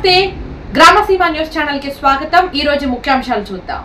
నమస్తే గ్రామసీమ news channel కి స్వాగతం। ఈ రోజు ముఖ్యాంశాలు చూద్దాం।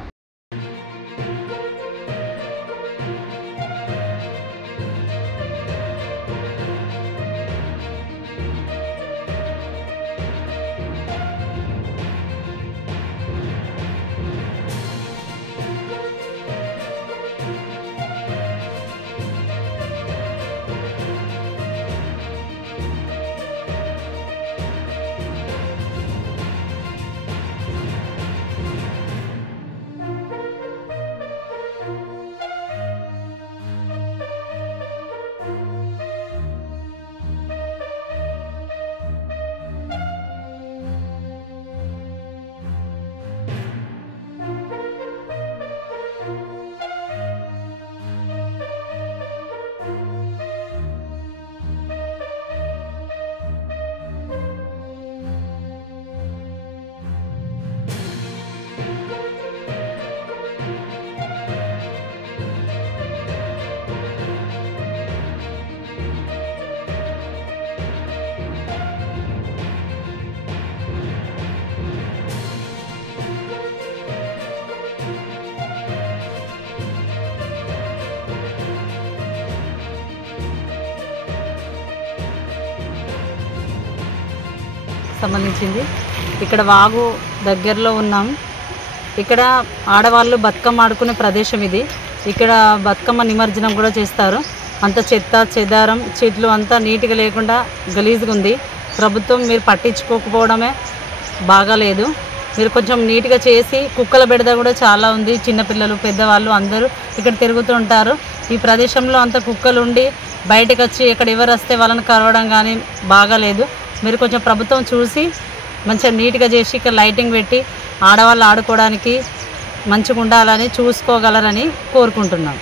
సంబంధించింది ఇక్కడ వాగు దగ్గరలో ఉన్నాం। ఇక్కడ ఆడవాళ్ళు బతుకమ్మ ఆడుకునే ప్రదేశం ఇది। ఇక్కడ బతుకమ్మ నిమజ్జనం కూడా చేస్తారు। అంత చెత్త చెదారం చెట్లు అంతా నీట్గా లేకుండా గలీజ్గా ఉంది। ప్రభుత్వం మీరు పట్టించుకోకపోవడమే బాగాలేదు। మీరు కొంచెం నీట్గా చేసి కుక్కల బెడద కూడా చాలా ఉంది। చిన్నపిల్లలు పెద్దవాళ్ళు అందరూ ఇక్కడ తిరుగుతూ ఉంటారు। ఈ ప్రదేశంలో అంత కుక్కలు ఉండి బయటకు వచ్చి ఇక్కడ ఎవరు వస్తే వాళ్ళని కరవడం కానీ బాగాలేదు। మీరు కొంచెం ప్రభుత్వం చూసి మంచిగా నీట్గా చేసి ఇక్కడ లైటింగ్ పెట్టి ఆడవాళ్ళు ఆడుకోవడానికి మంచిగా ఉండాలని చూసుకోగలరని కోరుకుంటున్నాం।